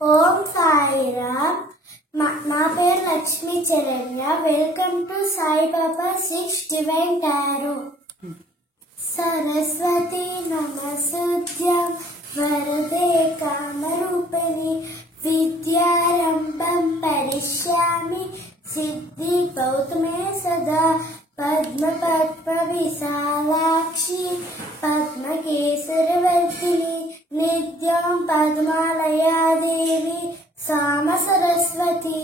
ఓం సాయిరామ్. నా పేరు Lakshmi Charanya. Welcome to Saibaba 6 divine tarot. Saraswati నమస్తుభ్యం వరదే కామరూపిణి విద్యారంభం పరిష్యామి సిద్ధి భవతు మే సదా. పద్మ పద్మ విశాలాక్షి పద్మకేసరవర్ధిని నిత్యం పద్మాలయాదేవి సామ సరస్వతి.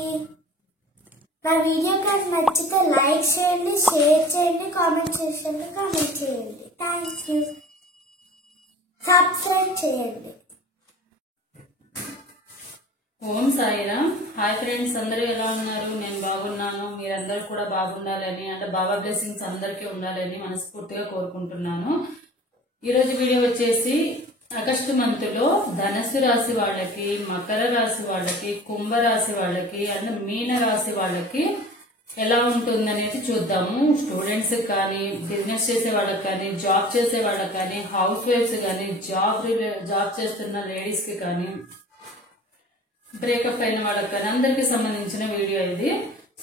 నా వీడియో కనుక నచ్చితే లైక్ చేయండి, షేర్ చేయండి, కామెంట్ చేయండి. Thank you. సబ్స్క్రైబ్ చేయండి. ఓం సాయిరామ్. హాయ్ ఫ్రెండ్స్, అందరూ ఎలా ఉన్నారు? నేను బాగున్నాను. మీరందరూ కూడా బాగుండాలని అంటే బాబా బ్లెస్సింగ్స్ అందరికీ ఉండాలని మనస్ఫూర్తిగా కోరుకుంటున్నాను. ఈరోజు వీడియో వచ్చేసి ఆగస్టు మంత్ లో ధనుసు రాశి వాళ్ళకి, మకర రాశి వాళ్ళకి, కుంభ రాశి వాళ్ళకి అండ్ మీన రాశి వాళ్ళకి ఎలా ఉంటుందనేది చూద్దాము. స్టూడెంట్స్ కానీ, బిజినెస్ చేసే వాళ్ళకి కానీ, జాబ్ చేసే వాళ్ళకి కానీ, హౌస్ వైఫ్స్ కానీ, జాబ్ చేస్తున్న లేడీస్ కి కానీ, బ్రేకప్ అయిన వాళ్ళకి కానీ అందరికి సంబంధించిన వీడియో ఇది.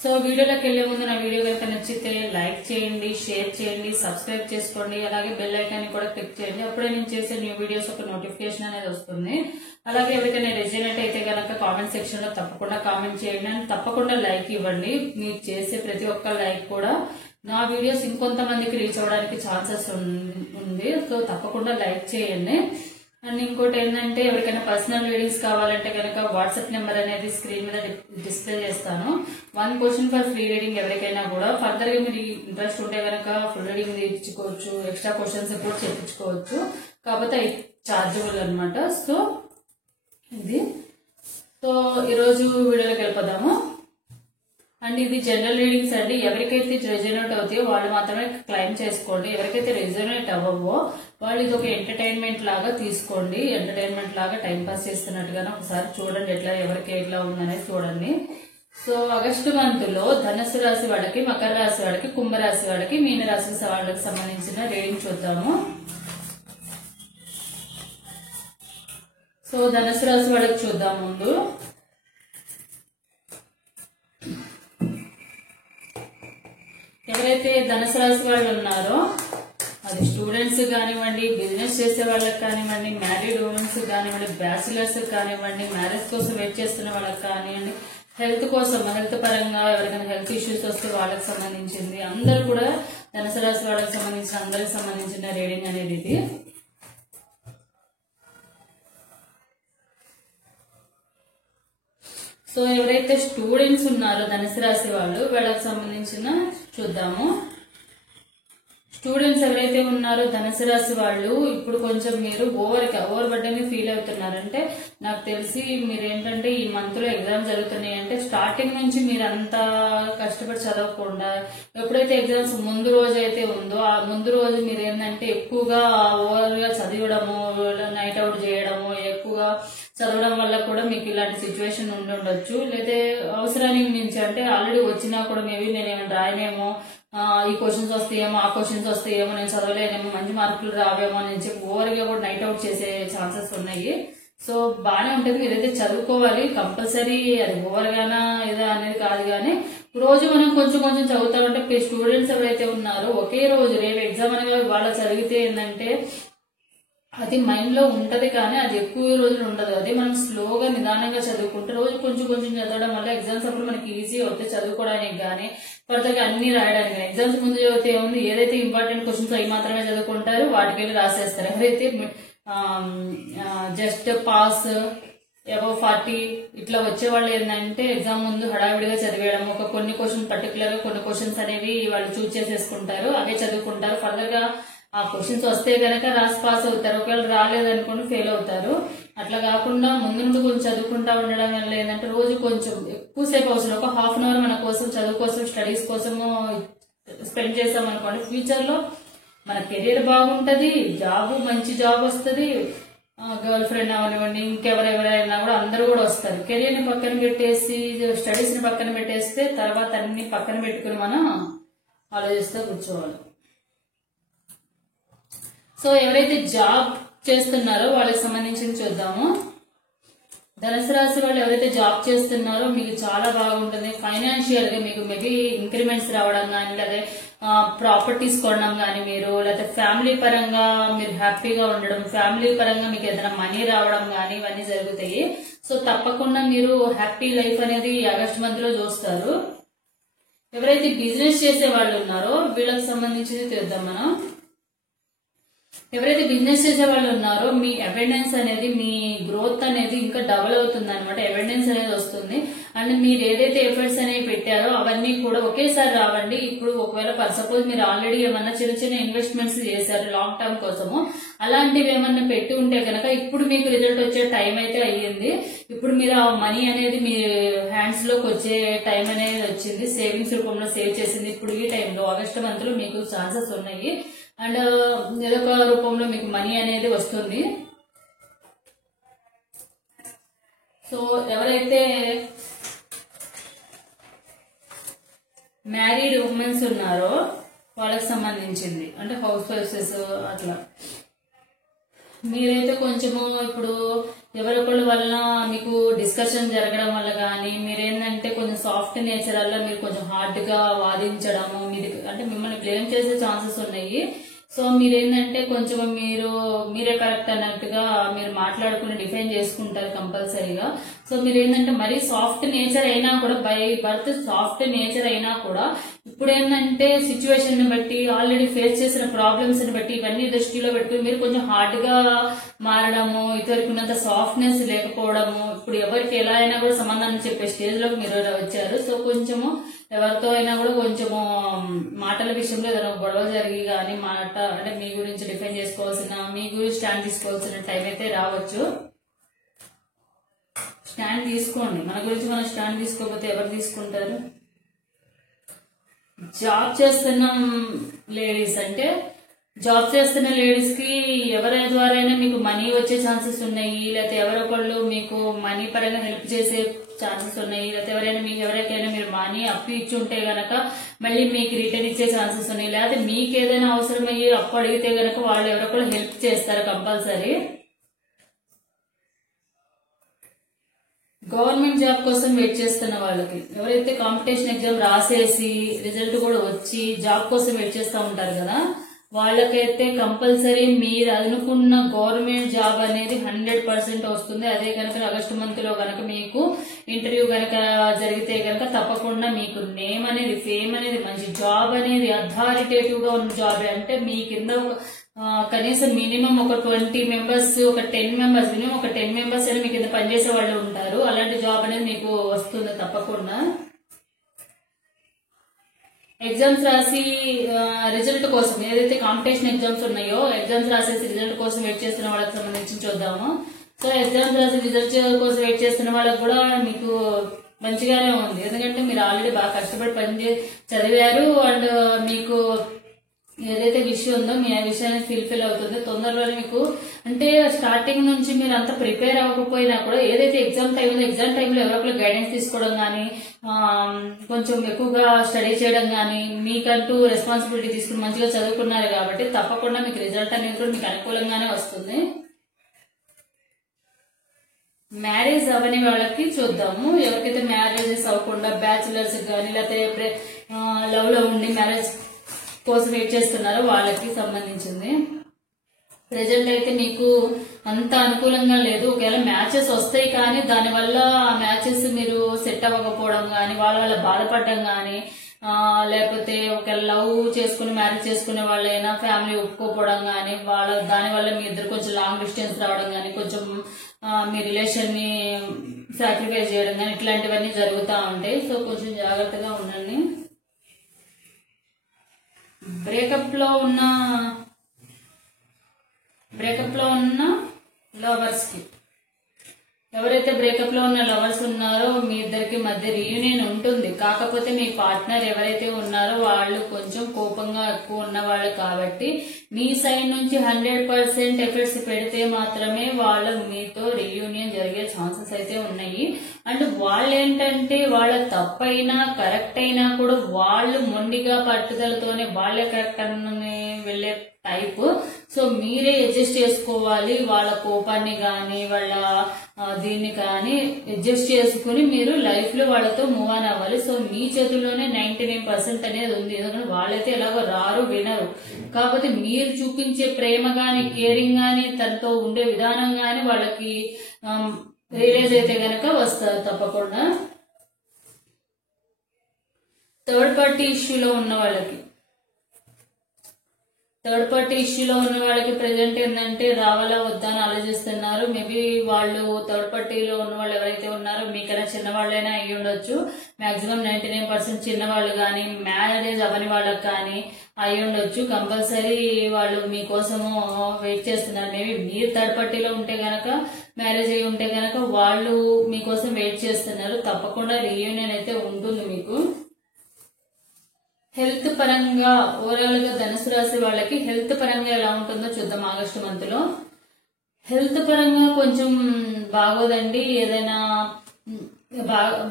సో వీడియోలోకి వెళ్లే ముందు నా వీడియో కనుక నచ్చితే లైక్ చేయండి, షేర్ చేయండి, సబ్స్క్రైబ్ చేసుకోండి. అలాగే బెల్ ఐకాన్ కూడా క్లిక్ చేయండి. అప్పుడే నేను చేసే న్యూ వీడియోస్ ఒక నోటిఫికేషన్ అనేది వస్తుంది. అలాగే ఎవరికైనా రెజినేట్ అయితే కనుక కామెంట్ సెక్షన్ లో తప్పకుండా కామెంట్ చేయండి అండ్ తప్పకుండా లైక్ ఇవ్వండి. మీరు చేసే ప్రతి ఒక్క లైక్ కూడా నా వీడియోస్ ఇంకొంతమందికి రీచ్ అవ్వడానికి ఛాన్సెస్ ఉంది. సో తప్పకుండా లైక్ చేయండి. అండ్ ఇంకోటి ఏంటంటే ఎవరికైనా పర్సనల్ రీడింగ్స్ కావాలంటే కనుక వాట్సాప్ నెంబర్ అనేది స్క్రీన్ మీద డిస్ప్లే చేస్తాను. 1 క్వశ్చన్ ఫర్ ఫ్రీ రీడింగ్. ఎవరికైనా కూడా ఫర్దర్ గా మీరు ఇంట్రెస్ట్ ఉంటే కనుక ఫుల్ రీడింగ్ తీర్చుకోవచ్చు, ఎక్స్ట్రా క్వశ్చన్స్ కూడా చెప్పించుకోవచ్చు. కాకపోతే చార్జబుల్ అనమాట. సో ఇది. సో ఈరోజు వీడియోలోకి వెళ్ళిపోదాము. అండ్ ఇది జనరల్ రీడింగ్స్ అండి. ఎవరికైతే రెజొనేట్ అవుతాయో వాళ్ళు మాత్రమే క్లైమ్ చేసుకోండి. ఎవరికైతే రెజొనేట్ అవ్వవో వాళ్ళు ఇది ఒక ఎంటర్టైన్మెంట్ లాగా తీసుకోండి. ఎంటర్టైన్మెంట్ లాగా టైం పాస్ చేస్తున్నట్టుగానే ఒకసారి చూడండి, ఎట్లా ఎవరికి ఎట్లా ఉందనేది చూడండి. సో ఆగస్టు మంత్ లో ధనుసు రాశి వాళ్ళకి, మకర రాశి వాళ్ళకి, కుంభ రాశి వాళ్ళకి, మీన రాశి వాళ్ళకి సంబంధించిన రీడింగ్ చూద్దాము. సో ధనుసు రాశి వాళ్ళకి చూద్దాం ముందు. ఎవరైతే ధనుసు రాశి వాళ్ళు ఉన్నారో అది స్టూడెంట్స్ కానివ్వండి, బిజినెస్ చేసే వాళ్ళకి కానివ్వండి, మ్యారీడ్ ఉమెన్స్ కానివ్వండి, బ్యాచిలర్స్ కానివ్వండి, మ్యారేజ్ కోసం వెయిట్ చేస్తున్న వాళ్ళకి కానివ్వండి, హెల్త్ కోసం, హెల్త్ పరంగా ఎవరికైనా హెల్త్ ఇష్యూస్ వస్తే వాళ్ళకి సంబంధించింది, అందరు కూడా ధనుసు రాశి వాళ్ళకి సంబంధించిన అందరికి సంబంధించిన రీడింగ్ అనేది ఇది. సో ఎవరైతే స్టూడెంట్స్ ఉన్నారో ధనుసు రాశి వాళ్ళు వాళ్ళకి సంబంధించిన చూద్దాము. స్టూడెంట్స్ ఎవరైతే ఉన్నారో ధనుసు రాశి వాళ్ళు ఇప్పుడు కొంచెం మీరు ఓవర్ బర్డెన్ ఫీల్ అవుతున్నారంటే నాకు తెలిసి మీరేంటంటే ఈ మంత్ లో ఎగ్జామ్స్ జరుగుతున్నాయి అంటే స్టార్టింగ్ నుంచి మీరంతా కష్టపడి చదవకుండా ఎప్పుడైతే ఎగ్జామ్స్ ముందు రోజు అయితే ఉందో ఆ ముందు రోజు మీరు ఏంటంటే ఎక్కువగా ఓవర్ గా చదివడము, నైట్ అవుట్ చేయడము, ఎక్కువగా చదవడం వల్ల కూడా మీకు ఇలాంటి సిచ్యువేషన్ ఉండి ఉండొచ్చు. లేదా అవసరానికి మించి అంటే ఆల్రెడీ వచ్చినా కూడా మేబీ నేనేమైనా రాయనేమో, ఈ క్వశ్చన్స్ వస్తాయేమో, ఆ క్వశ్చన్స్ వస్తాయేమో, నేను చదవలేనేమో, మంచి మార్కులు రావేమో అని చెప్పి ఓవర్ గా కూడా నైట్ అవుట్ చేసే ఛాన్సెస్ ఉన్నాయి. సో బానే ఉంటుంది, మీరైతే చదువుకోవాలి కంపల్సరీ. అది ఓవర్ గానా ఏదా అనేది కాదు, కానీ రోజు మనం కొంచెం కొంచెం చదువుతామంటే స్టూడెంట్స్ ఎవరైతే ఉన్నారో ఒకే రోజు రేపు ఎగ్జామ్ అనేది వాళ్ళ చదివితే ఏంటంటే అది మైండ్ లో ఉంటది, కానీ అది ఎక్కువ రోజులు ఉండదు. అది మనం స్లోగా నిదానంగా చదువుకుంటే రోజు కొంచెం కొంచెం చదవడం వల్ల ఎగ్జామ్స్ అప్పుడు మనకి ఈజీ అవుతాయి చదువుకోవడానికి కానీ, ఫర్దర్గా అన్ని రాయడానికి కానీ. ఎగ్జామ్స్ ముందు చదివితే ఏముంది, ఏదైతే ఇంపార్టెంట్ క్వశ్చన్స్ అవి మాత్రమే చదువుకుంటారు, వాటికి వెళ్ళి రాసేస్తారు. ఎవరైతే జస్ట్ పాస్ అబౌవ్ 40 ఇట్లా వచ్చే వాళ్ళు ఏంటంటే ఎగ్జామ్ ముందు హడావిడిగా చదివేయడం, ఒక కొన్ని క్వశ్చన్ పర్టికులర్ గా కొన్ని క్వశ్చన్స్ అనేవి వాళ్ళు చూస్ చేసేసుకుంటారు, అవే చదువుకుంటారు. ఫర్దర్ గా ఆ క్వశ్చన్స్ వస్తే గనక రాసి పాస్ అవుతారు, ఒకవేళ రాలేదనుకోండి ఫెయిల్ అవుతారు. అట్లా కాకుండా ముందు నుండి కొంచెం చదువుకుంటా ఉండడం వల్ల ఏంటంటే రోజు కొంచెం ఎక్కువసేపు అవసరం, ఒక ½ అన్ అవర్ మన కోసం చదువు కోసం స్టడీస్ కోసము స్పెండ్ చేసాం అనుకోండి, ఫ్యూచర్ లో మన కెరీర్ బాగుంటది, మంచి జాబ్ వస్తుంది, గర్ల్ ఫ్రెండ్ అవనివ్వండి, ఇంకెవరెవరైనా కూడా అందరూ కూడా వస్తారు. కెరీర్ ని పక్కన పెట్టేసి స్టడీస్ ని పక్కన పెట్టేస్తే తర్వాత అన్ని పక్కన పెట్టుకుని మనం ఆలోచిస్తూ కూర్చోవాలి. సో ఎవరైతే జాబ్ చేస్తున్నారో వాళ్ళకి సంబంధించి చూద్దాము. ధనుసు రాశి వాళ్ళు ఎవరైతే జాబ్ చేస్తున్నారో మీకు చాలా బాగుంటుంది. ఫైనాన్షియల్ గా మీకు మేబీ ఇంక్రిమెంట్స్ రావడం కానీ, లేదా ప్రాపర్టీస్ కొనడం కానీ, మీరు లేదా ఫ్యామిలీ పరంగా మీరు హ్యాపీగా ఉండడం, ఫ్యామిలీ పరంగా మీకు ఏదైనా మనీ రావడం కానీ ఇవన్నీ జరుగుతాయి. సో తప్పకుండా మీరు హ్యాపీ లైఫ్ అనేది ఆగస్ట్ మంత్ లో చూస్తారు. ఎవరైతే బిజినెస్ చేసే వాళ్ళు ఉన్నారో వీళ్ళకి సంబంధించి చూద్దాం మనం. ఎవరైతే బిజినెస్ చేసే వాళ్ళు ఉన్నారో మీ అబెండెన్స్ అనేది, మీ గ్రోత్ అనేది ఇంకా డబుల్ అవుతుంది అనమాట. అబెండెన్స్ అనేది వస్తుంది. అండ్ మీరు ఏదైతే ఎఫర్ట్స్ అనేవి పెట్టారో అవన్నీ కూడా ఒకేసారి రావండి. ఇప్పుడు ఒకవేళ సపోజ్ మీరు ఆల్రెడీ ఏమన్నా చిన్న చిన్న ఇన్వెస్ట్మెంట్స్ చేశారు లాంగ్ టర్మ్ కోసము, అలాంటివి ఏమన్నా పెట్టి ఉంటే కనుక ఇప్పుడు మీకు రిజల్ట్ వచ్చే టైం అయితే అయ్యింది. ఇప్పుడు మీరు ఆ మనీ అనేది మీ హ్యాండ్స్ లోకి వచ్చే టైం అనేది వచ్చింది. సేవింగ్స్ రూపంలో సేవ్ చేసింది ఇప్పుడు ఈ టైంలో ఆగస్టు మంత్ లో మీకు ఛాన్సెస్ ఉన్నాయి. అండ్ ఏదో ఒక రూపంలో మీకు మనీ అనేది వస్తుంది. సో ఎవరైతే మ్యారీడ్ ఉమెన్స్ ఉన్నారో వాళ్ళకి సంబంధించింది, అంటే హౌస్ వైఫ్స్ అట్లా మీరైతే కొంచెము ఇప్పుడు ఎవరొకళ్ళ వల్ల మీకు డిస్కషన్ జరగడం వల్ల కానీ, మీరేంటంటే కొంచెం సాఫ్ట్ నేచర్ వల్ల మీరు కొంచెం హార్డ్ గా వాదించడము, అంటే మిమ్మల్ని బ్లేమ్ చేసే ఛాన్సెస్ ఉన్నాయి. సో మీరేంటంటే కొంచెం మీరే కరెక్ట్ అన్నట్టుగా మీరు మాట్లాడుకుని డిఫైన్ చేసుకుంటారు కంపల్సరీగా. సో మీరేంటంటే మరీ సాఫ్ట్ నేచర్ అయినా కూడా, బై బర్త్ సాఫ్ట్ నేచర్ అయినా కూడా ఇప్పుడు ఏంటంటే సిచ్యువేషన్ ని బట్టి, ఆల్రెడీ ఫేస్ చేసిన ప్రాబ్లమ్స్ ని బట్టి ఇవన్నీ దృష్టిలో పెట్టుకుని మీరు కొంచెం హార్డ్ గా మారడము, ఇదివరకు ఉన్నంత సాఫ్ట్నెస్ లేకపోవడము, ఇప్పుడు ఎవరికి ఎలా అయినా కూడా సమాధానం చెప్పే స్టేజ్ లోకి మీరు వచ్చారు. సో కొంచెము ఎవరితో అయినా కూడా కొంచెము మాటల విషయంలో ఏదైనా గొడవ జరిగి కానీ అంటే మీ గురించి డిఫెండ్ చేసుకోవాల్సిన, మీ గురించి స్టాండ్ తీసుకోవాల్సిన టైం అయితే రావచ్చు. స్టాండ్ తీసుకోండి. మన గురించి మనం స్టాండ్ తీసుకోకపోతే ఎవరు తీసుకుంటారు? జాబ్ చేస్తున్న లేడీస్, అంటే జాబ్ చేస్తున్న లేడీస్ కి ఎవరి ద్వారా మీకు మనీ వచ్చే ఛాన్సెస్ ఉన్నాయి, లేకపోతే ఎవరొకళ్ళు మీకు మనీ పరంగా హెల్ప్ చేసే ఛాన్సెస్ ఉన్నాయి, లేకపోతే ఎవరికైనా మీరు మనీ అప్పు ఇచ్చి ఉంటే గనక మళ్ళీ మీకు రిటర్న్ ఇచ్చే ఛాన్సెస్ ఉన్నాయి, లేకపోతే మీకు ఏదైనా అవసరం అయ్యి అప్పు అడిగితే గనక వాళ్ళు ఎవరొకళ్ళు హెల్ప్ చేస్తారు కంపల్సరీ. గవర్నమెంట్ జాబ్ కోసం వెయిట్ చేస్తున్న వాళ్ళకి, ఎవరైతే కాంపిటీషన్ ఎగ్జామ్ రాసేసి రిజల్ట్ కూడా వచ్చి జాబ్ కోసం వెయిట్ చేస్తూ ఉంటారు కదా, వాళ్ళకైతే కంపల్సరీ మీరు అనుకున్న గవర్నమెంట్ జాబ్ అనేది 100% వస్తుంది. అదే కనుక ఆగస్టు మంత్ లో కనుక మీకు ఇంటర్వ్యూ కనుక జరిగితే కనుక తప్పకుండా మీకు నేమ్ అనేది, ఫేమ్ అనేది, మంచి జాబ్ అనేది అథారిటేటివ్ గా ఉన్న జాబ్, అంటే మీ కింద కనీసం మినిమం ఒక 20 మెంబర్స్, ఒక 10 మెంబర్స్, మినిమం ఒక 10 మెంబర్స్ అని మీ కింద పనిచేసే వాళ్ళు ఉంటారు. అలాంటి జాబ్ అనేది మీకు వస్తుంది తప్పకుండా. ఎగ్జామ్స్ రాసి రిజల్ట్ కోసం, ఏదైతే కాంపిటీషన్ ఎగ్జామ్స్ ఉన్నాయో ఎగ్జామ్స్ రాసేసి రిజల్ట్ కోసం వెయిట్ చేస్తున్న వాళ్ళకి సంబంధించి చూద్దాము. సో ఎగ్జామ్స్ రాసి రిజల్ట్ కోసం వెయిట్ చేస్తున్న వాళ్ళకి కూడా మీకు మంచిగానే ఉంది. ఎందుకంటే మీరు ఆల్రెడీ బాగా కష్టపడి చదివారు. అండ్ మీకు ఏదైతే విషయం ఉందో మీ ఆ విషయాన్ని ఫుల్ఫిల్ అవుతుంది తొందరలోనే. మీకు అంటే స్టార్టింగ్ నుంచి మీరు అంత ప్రిపేర్ అవ్వకపోయినా కూడా ఏదైతే ఎగ్జామ్ టైం ఉందో ఎగ్జామ్ టైంలో ఎవరో గైడెన్స్ తీసుకోవడం కానీ, కొంచెం ఎక్కువగా స్టడీ చేయడం కానీ, మీకంటూ రెస్పాన్సిబిలిటీ తీసుకుని మంచిగా చదువుకున్నారు కాబట్టి తప్పకుండా మీకు రిజల్ట్ అనేది కూడా మీకు అనుకూలంగానే వస్తుంది. మ్యారేజ్ అవని వాళ్ళకి చూద్దాము. ఎవరికైతే మ్యారేజెస్ అవ్వకుండా బ్యాచులర్స్ కానీ, లేకపోతే లవ్ లో ఉండి మ్యారేజ్ కోసం వెయిట్ చేస్తున్నారో వాళ్ళకి సంబంధించింది. ప్రెజెంట్ అయితే మీకు అంత అనుకూలంగా లేదు. ఒకవేళ మ్యాచెస్ వస్తాయి కానీ దానివల్ల ఆ మ్యాచెస్ మీరు సెట్ అవ్వకపోవడం కానీ, వాళ్ళ బాధపడడం కానీ, లేకపోతే ఒకవేళ లవ్ చేసుకుని మ్యారేజ్ చేసుకునే వాళ్ళైనా ఫ్యామిలీ ఒప్పుకోపోవడం కానీ, దానివల్ల మీ ఇద్దరు కొంచెం లాంగ్ డిస్టెన్స్ రావడం కానీ, కొంచెం మీ రిలేషన్ ని సాక్రిఫైస్ చేయడం కానీ ఇట్లాంటివన్నీ జరుగుతూ ఉంటాయి. సో కొంచెం జాగ్రత్తగా ఉండండి. బ్రేకప్ లో ఉన్న లవర్స్ కి, ఎవరైతే బ్రేకప్ లో ఉన్న లవర్స్ ఉన్నారో మీ ఇద్దరికి మధ్య రీయూనియన్ ఉంటుంది. కాకపోతే మీ పార్ట్నర్ ఎవరైతే ఉన్నారో వాళ్ళు కొంచెం కోపంగా ఎక్కువ ఉన్నవాళ్ళు కాబట్టి మీ సైడ్ నుంచి 100% ఎఫర్ట్స్ పెడితే మాత్రమే వాళ్ళు మీతో రీయూనియన్ జరిగే ఛాన్సెస్ అయితే ఉన్నాయి. అండ్ వాళ్ళు ఏంటంటే వాళ్ళ తప్పైనా కరెక్ట్ అయినా కూడా వాళ్ళు మొండిగా పట్టుదలతోనే వాళ్ళే కరెక్ట్ అని వెళ్లే టైప్. సో మీరే అడ్జస్ట్ చేసుకోవాలి, వాళ్ళ కోపాన్ని కానీ వాళ్ళ దీన్ని కానీ అడ్జస్ట్ చేసుకుని మీరు లైఫ్ లో వాళ్ళతో మూవ్ ఆన్ అవ్వాలి. సో మీ చేతుల్లోనే 99% అనేది ఉంది. ఎందుకంటే వాళ్ళైతే ఎలాగో రారు, వినరు. కాకపోతే మీరు చూపించే ప్రేమ గాని, కేరింగ్ గాని, తనతో ఉండే విధానం గాని వాళ్ళకి రియలైజ్ అయితే గనక వస్తారు తప్పకుండా. థర్డ్ పార్టీ ఇష్యూలో ఉన్న వాళ్ళకి ప్రెజెంట్ ఏంటంటే రావాలా వద్దా అని ఆలోచిస్తున్నారు. మేబీ వాళ్ళు థర్డ్ పార్టీలో ఉన్న వాళ్ళు ఎవరైతే ఉన్నారో మీకైనా చిన్నవాళ్ళైనా అయ్యి ఉండొచ్చు. మాక్సిమం 99% చిన్నవాళ్ళు కానీ, మ్యారేజ్ అవని వాళ్ళకి కానీ అయ్యి ఉండొచ్చు. కంపల్సరీ వాళ్ళు మీకోసము వెయిట్ చేస్తున్నారు. మేబీ మీరు థర్డ్ పార్టీలో ఉంటే గనక, మ్యారేజ్ అయ్యి ఉంటే గనక వాళ్ళు మీకోసం వెయిట్ చేస్తున్నారు. తప్పకుండా రీయూనియన్ అయితే ఉంటుంది మీకు. హెల్త్ పరంగా ఓవరాల్ గా ధనుసు రాశి వాళ్ళకి హెల్త్ పరంగా ఎలా ఉంటుందో చూద్దాం. ఆగస్టు మంత్ లో హెల్త్ పరంగా కొంచెం బాగోదండి. ఏదైనా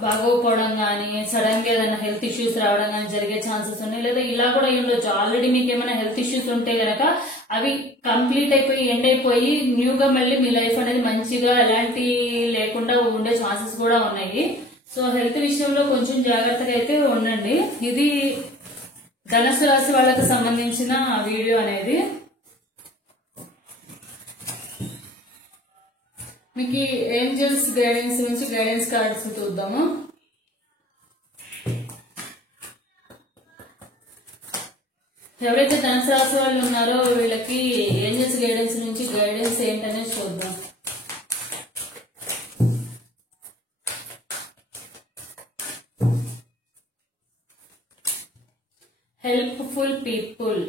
బాగోకపోవడం కానీ, సడన్ గా ఏదైనా హెల్త్ ఇష్యూస్ రావడం కానీ జరిగే ఛాన్సెస్ ఉన్నాయి. లేదా ఇలా కూడా ఉండొచ్చు. ఆల్రెడీ మీకు ఏమైనా హెల్త్ ఇష్యూస్ ఉంటే గనక అవి కంప్లీట్ అయిపోయి ఎండ్ అయిపోయి న్యూగా మళ్ళీ మీ లైఫ్ అనేది మంచిగా ఎలాంటి లేకుండా ఉండే ఛాన్సెస్ కూడా ఉన్నాయి. సో హెల్త్ విషయంలో కొంచెం జాగ్రత్తగా అయితే ఉండండి. ఇది ధనుసు రాశి వాళ్ళకి సంబంధించిన వీడియో అనేది. మీకు ఏంజల్స్ గైడెన్స్ నుంచి గైడెన్స్ కార్డ్స్ చూద్దాము. ఎవరైతే ధనుసు రాశి వాళ్ళు ఉన్నారో వీళ్ళకి ఏంజల్స్ గైడెన్స్ నుంచి గైడెన్స్ ఏంటనేది చూద్దాం. Helpful people.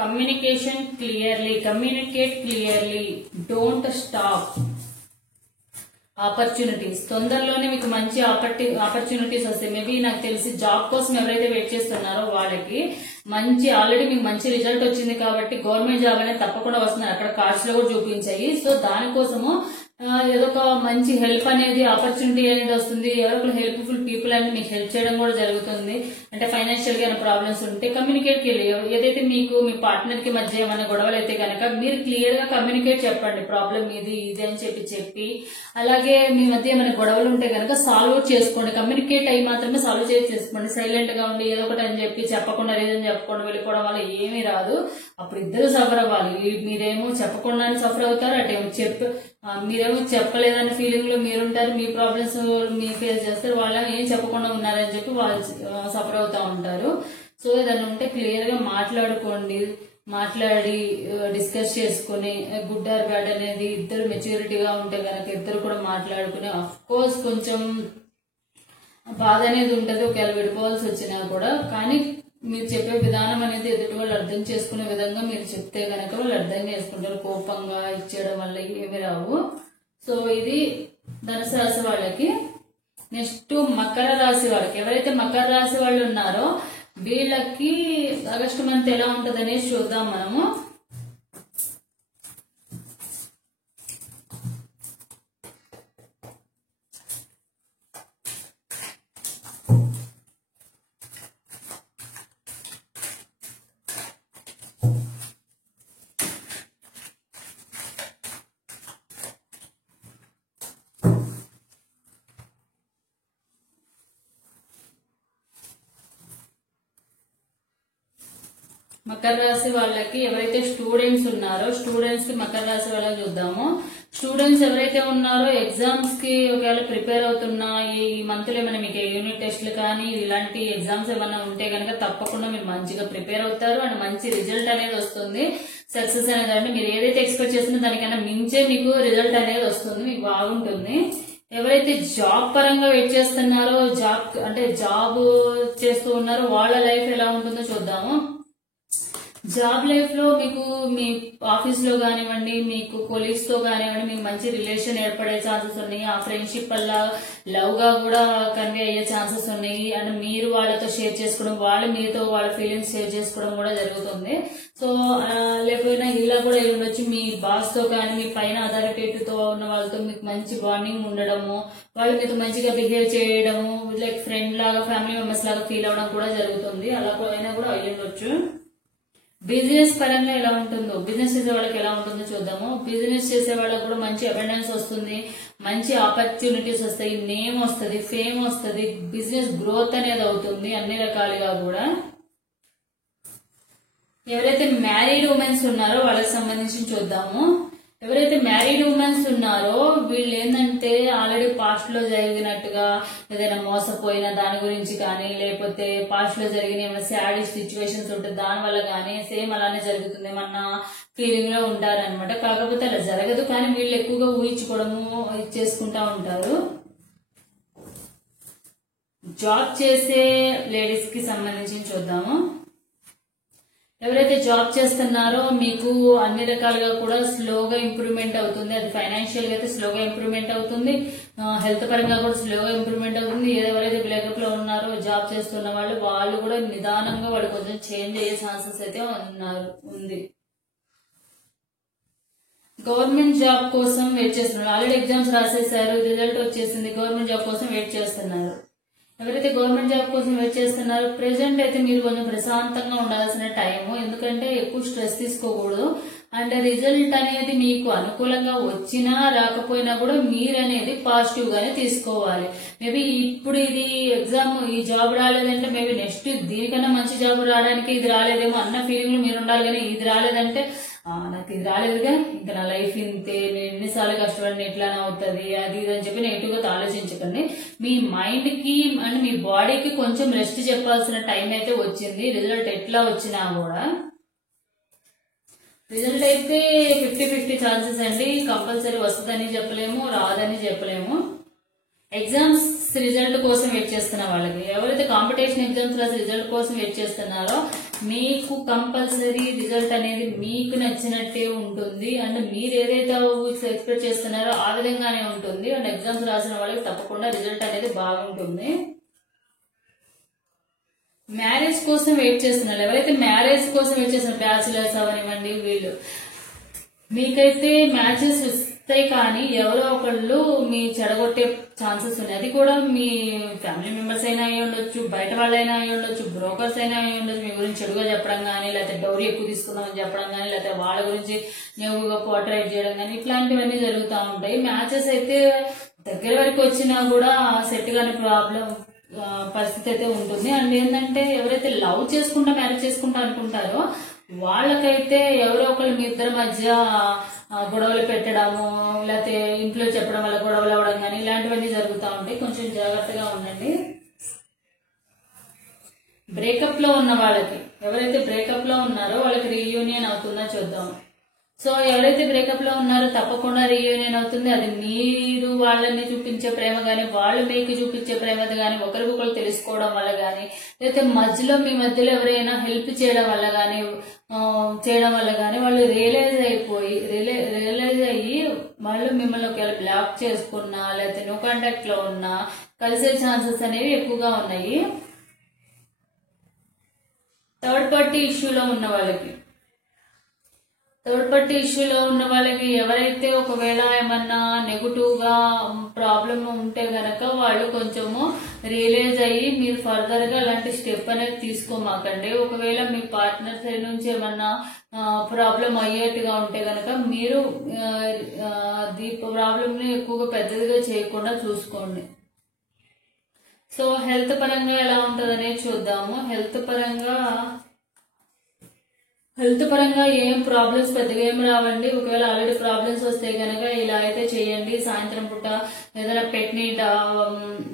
Communication clearly. Communicate clearly. Don't stop. Opportunities తొందరలోనే మీకు మంచి ఆపర్చునిటీస్ వస్తాయి. మేబీ నాకు తెలిసి జాబ్ కోసం ఎవరైతే వెయిట్ చేస్తున్నారో వాళ్ళకి ఆల్రెడీ మీకు మంచి రిజల్ట్ వచ్చింది కాబట్టి గవర్నమెంట్ జాబ్ అనేది తప్పకుండా వస్తుంది. అక్కడ కార్డ్స్ లో కూడా చూపించాయి. సో దానికోసము ఏదో ఒక మంచి హెల్ప్ అనేది, ఆపర్చునిటీ అనేది వస్తుంది. ఎవరో ఒక హెల్ప్ఫుల్ పీపుల్ అనేది మీకు హెల్ప్ చేయడం కూడా జరుగుతుంది. అంటే ఫైనాన్షియల్ గా ప్రాబ్లమ్స్ ఉంటే కమ్యూనికేట్ ఏదైతే మీకు మీ పార్ట్నర్ కి మధ్య ఏమైనా గొడవలు అయితే కనుక మీరు క్లియర్ గా కమ్యూనికేట్ చెప్పండి. ప్రాబ్లం ఇది అని చెప్పి అలాగే మీ మధ్య ఏమైనా గొడవలు ఉంటే కనుక సాల్వ్ చేసుకోండి. కమ్యూనికేట్ అయ్యి మాత్రమే సాల్వ్ చేసుకోండి. సైలెంట్ గా ఉండి ఏదో ఒకటి అని చెప్పి చెప్పకుండా రీజన్ చెప్పకుండా వెళ్ళిపోవడం వల్ల ఏమీ రాదు. అప్పుడు ఇద్దరు సఫర్ అవ్వాలి. మీరేమో చెప్పకుండానే సఫర్ అవుతారు, అటేమో మీరేమో చెప్పలేదన్న ఫీలింగ్ లో మీరుంటారు. మీ ప్రాబ్లమ్స్ మీరు ఫేస్ చేస్తారు. వాళ్ళ ఏం చెప్పకుండా ఉన్నారని చెప్పి వాళ్ళు సఫర్ అవుతా ఉంటారు. సో ఏదైనా ఉంటే క్లియర్ గా మాట్లాడి డిస్కస్ చేసుకుని గుడ్ ఆర్ బ్యాడ్ అనేది ఇద్దరు మెచ్యూరిటీగా ఉంటే కనుక ఇద్దరు కూడా మాట్లాడుకుని అఫ్ కోర్స్ కొంచెం బాధ అనేది ఉంటది ఒకవేళ విడిపోవాల్సి వచ్చినా కూడా. కానీ మీరు చెప్పే విధానం అనేది ఎదుటి వాళ్ళు అర్థం చేసుకునే విధంగా మీరు చెప్తే కనుక వాళ్ళు అర్థం చేసుకుంటారు. కోపంగా ఇచ్చేయడం వల్ల ఏమి రావు. సో ఇది ధనుసు రాశి వాళ్ళకి. నెక్స్ట్ మకర రాశి వాళ్ళకి ఎవరైతే మకర రాశి వాళ్ళు ఉన్నారో వీళ్ళకి ఆగస్టు మంత్ ఎలా ఉంటది అనేది చూద్దాం మనము. మకర రాశి వాళ్ళకి ఎవరైతే స్టూడెంట్స్ ఉన్నారో స్టూడెంట్స్ కి మకర రాశి వాళ్ళకి చూద్దాము. స్టూడెంట్స్ ఎవరైతే ఉన్నారో ఎగ్జామ్స్ కి ఒకవేళ ప్రిపేర్ అవుతున్నా ఈ మంత్ లో ఏమైనా మీకు యూనిట్ టెస్ట్లు కానీ ఇలాంటి ఎగ్జామ్స్ ఏమైనా ఉంటే కనుక తప్పకుండా మీరు మంచిగా ప్రిపేర్ అవుతారు అండ్ మంచి రిజల్ట్ అనేది వస్తుంది. సక్సెస్ అనేది అంటే మీరు ఏదైతే ఎక్స్పెక్ట్ చేస్తున్నారో దానికన్నా మించే మీకు రిజల్ట్ అనేది వస్తుంది, మీకు బాగుంటుంది. ఎవరైతే జాబ్ పరంగా వెయిట్ చేస్తున్నారో జాబ్ చేస్తూ ఉన్నారో వాళ్ళ లైఫ్ ఎలా ఉంటుందో చూద్దాము. జాబ్ లైఫ్ లో మీకు మీ ఆఫీస్ లో కానివ్వండి, మీకు కొలీగ్స్ తో కానివ్వండి, మీకు మంచి రిలేషన్ ఏర్పడే ఛాన్సెస్ ఉన్నాయి. ఆ ఫ్రెండ్షిప్ వల్ల లవ్ గా కూడా కన్వే అయ్యే ఛాన్సెస్ ఉన్నాయి. అండ్ మీరు వాళ్ళతో షేర్ చేసుకోవడం, వాళ్ళు మీతో వాళ్ళ ఫీలింగ్స్ షేర్ చేసుకోవడం కూడా జరుగుతుంది. సో లేకపోయినా ఇలా కూడా ఉండొచ్చు, మీ బాస్ తో కానీ మీ పైన అథారిటీతో ఉన్న వాళ్ళతో మీకు మంచి బాండింగ్ ఉండడము, వాళ్ళు మీతో మంచిగా బిహేవ్ చేయడము, లైక్ ఫ్రెండ్ లాగా ఫ్యామిలీ మెంబర్స్ లాగా ఫీల్ అవడం కూడా జరుగుతుంది. అలా అయినా కూడా అయ్యి ఉండొచ్చు. బిజినెస్ పరంగా ఎలా ఉంటుందో, బిజినెస్ చేసే వాళ్ళకి ఎలా ఉంటుందో చూద్దాము. బిజినెస్ చేసే వాళ్ళకి కూడా మంచి అబెండెన్స్ వస్తుంది, మంచి ఆపర్చునిటీస్ వస్తాయి, నేమ్ వస్తుంది, ఫేమ్ వస్తుంది, బిజినెస్ గ్రోత్ అనేది అవుతుంది అన్ని రకాలుగా కూడా. ఎవరైతే మ్యారీడ్ ఉమెన్స్ ఉన్నారో వాళ్ళకి సంబంధించి చూద్దాము. ఎవరైతే మ్యారీడ్ ఉమెన్స్ ఉన్నారో వీళ్ళు ఏంటంటే ఆల్రెడీ పాస్ట్ లో జరిగినట్టుగా ఏదైనా మోసపోయిన దాని గురించి కానీ, లేకపోతే పాస్ట్ లో జరిగిన ఏమైనా సాడ్ సిచ్యువేషన్స్ ఉంటే దాని వల్ల కానీ సేమ్ అలానే జరుగుతుంది ఏమన్న ఫీలింగ్ లో ఉంటారనమాట. కాకపోతే అలా జరగదు, కానీ వీళ్ళు ఎక్కువగా ఊహించుకోవడము చేసుకుంటా ఉంటారు. జాబ్ చేసే లేడీస్ కి సంబంధించి చూద్దాము. ఎవరైతే జాబ్ చేస్తున్నారో మీకు అన్ని రకాలుగా కూడా స్లోగా ఇంప్రూవ్మెంట్ అవుతుంది. అది ఫైనాన్షియల్ గా అయితే స్లోగా ఇంప్రూవ్మెంట్ అవుతుంది, హెల్త్ పరంగా కూడా స్లోగా ఇంప్రూవ్మెంట్ అవుతుంది. ఎవరైతే బ్రేకప్ లో ఉన్నారో జాబ్ చేస్తున్న వాళ్ళు కూడా నిదానంగా వాళ్ళు కొంచెం చేంజ్ అయ్యే ఛాన్సెస్ అయితే ఉంది. గవర్నమెంట్ జాబ్ కోసం వెయిట్ చేస్తున్నారు. ఆల్రెడీ ఎగ్జామ్స్ రాసేసారు, రిజల్ట్ వచ్చేసింది, గవర్నమెంట్ జాబ్ కోసం వెయిట్ చేస్తున్నారు. ఎవరైతే గవర్నమెంట్ జాబ్ కోసం వెయిట్ చేస్తున్నారో ప్రెసెంట్ అయితే మీరు కొంచెం ప్రశాంతంగా ఉండాల్సిన టైము, ఎందుకంటే ఎక్కువ స్ట్రెస్ తీసుకోకూడదు. అండ్ రిజల్ట్ అనేది మీకు అనుకూలంగా వచ్చినా రాకపోయినా కూడా మీరు అనేది పాజిటివ్ గానే తీసుకోవాలి. మేబీ ఇప్పుడు ఇది ఎగ్జామ్ ఈ జాబ్ రాలేదంటే మేబీ నెక్స్ట్ దీనికన్నా మంచి జాబ్ రావడానికి ఇది రాలేదేమో అన్న ఫీలింగ్ లో మీరు ఉండాలి. కానీ ఇది రాలేదంటే నాకు ఇది రాలేదుగా, ఇంకా నా లైఫ్ ఇంతే, నేను ఎన్నిసార్లు కష్టపడిన ఇట్లానే అవుతుంది అది ఇది అని చెప్పి నెగిటివ్ గా ఆలోచించకండి. మీ మైండ్ కి అండ్ మీ బాడీకి కొంచెం రెస్ట్ చెప్పాల్సిన టైం అయితే వచ్చింది. రిజల్ట్ ఎట్లా వచ్చినా కూడా రిజల్ట్ అయితే 50-50 ఛాన్సెస్ అండి. కంపల్సరీ వస్తుందని చెప్పలేము, రాదని చెప్పలేము. ఎగ్జామ్స్ రిజల్ట్ కోసం వెయిట్ చేస్తున్న వాళ్ళకి, ఎవరైతే కాంపిటీషన్ ఎగ్జామ్స్ రాసి రిజల్ట్ కోసం వెయిట్ చేస్తున్నారో మీకు కంపల్సరీ రిజల్ట్ అనేది మీకు నచ్చినట్టే ఉంటుంది. అండ్ మీరు ఏదైతే ఎక్స్పెక్ట్ చేస్తున్నారో ఆ విధంగానే ఉంటుంది. అండ్ ఎగ్జామ్స్ రాసిన వాళ్ళకి తప్పకుండా రిజల్ట్ అనేది బాగుంటుంది. మ్యారేజ్ కోసం వెయిట్ చేస్తున్నారు, ఎవరైతే మ్యారేజ్ కోసం వెయిట్ చేస్తున్నారు బ్యాచులర్స్ అవనివ్వండి, వీళ్ళు మీకైతే మ్యాచెస్ వస్తాయి, కానీ ఎవరో ఒకళ్ళు మీ చెడగొట్టే ఛాన్సెస్ ఉన్నాయి. అది కూడా మీ ఫ్యామిలీ మెంబర్స్ అయినా అయి ఉండొచ్చు, బయట వాళ్ళైనా అయి ఉండొచ్చు, బ్రోకర్స్ అయినా అయి ఉండొచ్చు. మీ గురించి చెడుగా చెప్పడం కానీ, లేకపోతే డౌరీ ఎక్కువ తీసుకుందామని చెప్పడం కానీ, లేకపోతే వాళ్ళ గురించి నెగిటివ్గా పోర్ట్రేట్ చేయడం కానీ, ఇట్లాంటివన్నీ జరుగుతూ ఉంటాయి. మ్యాచెస్ అయితే దగ్గర వరకు వచ్చినా కూడా సెట్ కాని పరిస్థితి అయితే ఉంటుంది. అండ్ ఏంటంటే ఎవరైతే లవ్ చేసుకుంటా మ్యారేజ్ చేసుకుంటా అనుకుంటారో వాళ్ళకైతే ఎవరో ఒకరు మీ ఇద్దరి మధ్య గొడవలు పెట్టడము, లేకపోతే ఇంట్లో చెప్పడం వల్ల గొడవలు అవ్వడం కానీ ఇలాంటివన్నీ జరుగుతూ ఉంటాయి. కొంచెం జాగ్రత్తగా ఉండండి. బ్రేకప్ లో ఉన్న వాళ్ళకి, ఎవరైతే బ్రేకప్ లో ఉన్నారో వాళ్ళకి రీయూనియన్ అవుతుందా చూద్దాం. సో ఎవరైతే బ్రేకప్ లో ఉన్నారో తప్పకుండా రీయూనియన్ అవుతుంది. అది మీరు వాళ్ళని చూపించే ప్రేమ గానీ, వాళ్ళు మీకు చూపించే ప్రేమ గానీ, ఒకరికొకరు తెలుసుకోవడం వల్ల గానీ, లేకపోతే మధ్యలో మీ మధ్యలో ఎవరైనా హెల్ప్ చేయడం వల్ల గానీ వాళ్ళు రియలైజ్ అయ్యి వాళ్ళు మిమ్మల్ని ఒకవేళ బ్లాక్ చేసుకున్నా, లేకపోతే నో కాంటాక్ట్ లో ఉన్నా కలిసే ఛాన్సెస్ అనేవి ఎక్కువగా ఉన్నాయి. థర్డ్ పార్టీ ఇష్యూలో ఉన్న వాళ్ళకి ఎవరైతే ఒకవేళ ఏమన్నా నెగటివ్ గా ప్రాబ్లం ఉంటే గనక వాళ్ళు కొంచెము రియలైజ్ అయ్యి మీరు ఫర్దర్ గా అలాంటి స్టెప్ అనేది తీసుకోమాకండి. ఒకవేళ మీ పార్ట్నర్ సైడ్ నుంచి ఏమన్నా ప్రాబ్లం అయ్యేట్టుగా ఉంటే గనక మీరు ఈ ప్రాబ్లం ని ఎక్కువగా పెద్దదిగా చేయకుండా చూసుకోండి. సో హెల్త్ పరంగా ఎలా ఉంటుంది అనేది చూద్దాము. హెల్త్ పరంగా ఏం ప్రాబ్లమ్స్ పెద్దగా ఏం రావండి. ఒకవేళ ఆల్రెడీ ప్రాబ్లమ్స్ వస్తే గనక ఇలా అయితే చేయండి. సాయంత్రం పూట ఏదైనా పెట్ ని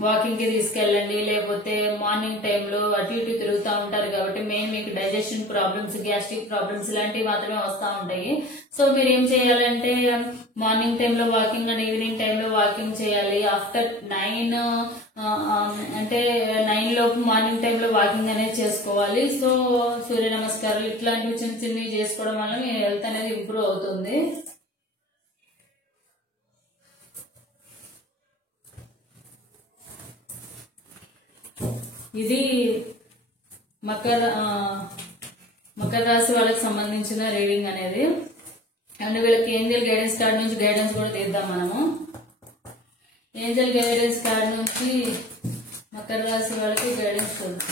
వాకింగ్ కి తీసుకెళ్ళండి, లేకపోతే మార్నింగ్ టైంలో అటు ఇటు తిరుగుతూ ఉంటారు కాబట్టి మెయిన్ మీకు డైజెషన్ ప్రాబ్లమ్స్, గ్యాస్ట్రిక్ ప్రాబ్లమ్స్ ఇలాంటివి మాత్రమే వస్తూ ఉంటాయి. సో మీరు ఏం చేయాలంటే మార్నింగ్ టైంలో వాకింగ్ అండ్ ఈవినింగ్ టైంలో వాకింగ్ చేయాలి. ఆఫ్టర్ 9 అంటే 9 లోపు మార్నింగ్ టైంలో వాకింగ్ అనేది చేసుకోవాలి. సో సూర్య నమస్కారాలు ఇట్లాంటివి చిన్న చిన్నవి చేసుకోవడం వల్ల మీ హెల్త్ అనేది ఇంప్రూవ్ అవుతుంది. ఇది మకర రాశి వాళ్ళకి సంబంధించిన రీడింగ్ అనేది. అండ్ వీళ్ళకి ఏంజల్ గైడెన్స్ కార్డ్ నుంచి గైడెన్స్ కూడా తీద్దాం మనము. ఏంజల్ గైడెన్స్ కార్డ్ నుంచి మకర రాశి వాళ్ళకి గైడెన్స్ చూద్దాం.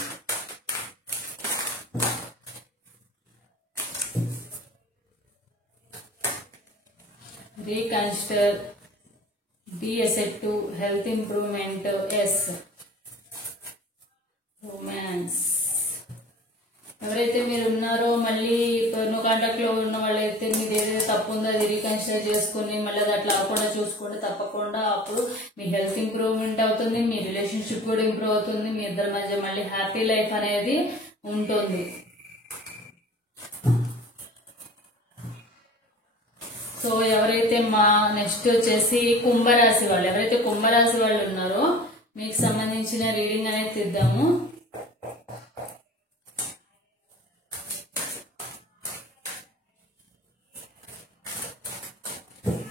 Reconsider, be acceptive, health improvement, yes romance. ఎవరైతే మీరు ఉన్నారో మళ్ళీ నో కాంటాక్ట్ లో ఉన్న వాళ్ళైతే మీరు ఏదైతే తప్పు ఉందో అది రీకన్సిడర్ చేసుకుని మళ్ళీ అది అట్లా అవ్వకుండా చూసుకోండి. తప్పకుండా అప్పుడు మీ హెల్త్ ఇంప్రూవ్మెంట్ అవుతుంది, మీ రిలేషన్షిప్ కూడా ఇంప్రూవ్ అవుతుంది, మీ ఇద్దరి మధ్య మళ్ళీ హ్యాపీ లైఫ్ అనేది ఉంటుంది. సో ఎవరైతే మా నెక్స్ట్ వచ్చేసి కుంభరాశి వాళ్ళు, ఎవరైతే కుంభరాశి వాళ్ళు ఉన్నారో మీకు సంబంధించిన రీడింగ్ అనేది తీద్దాము.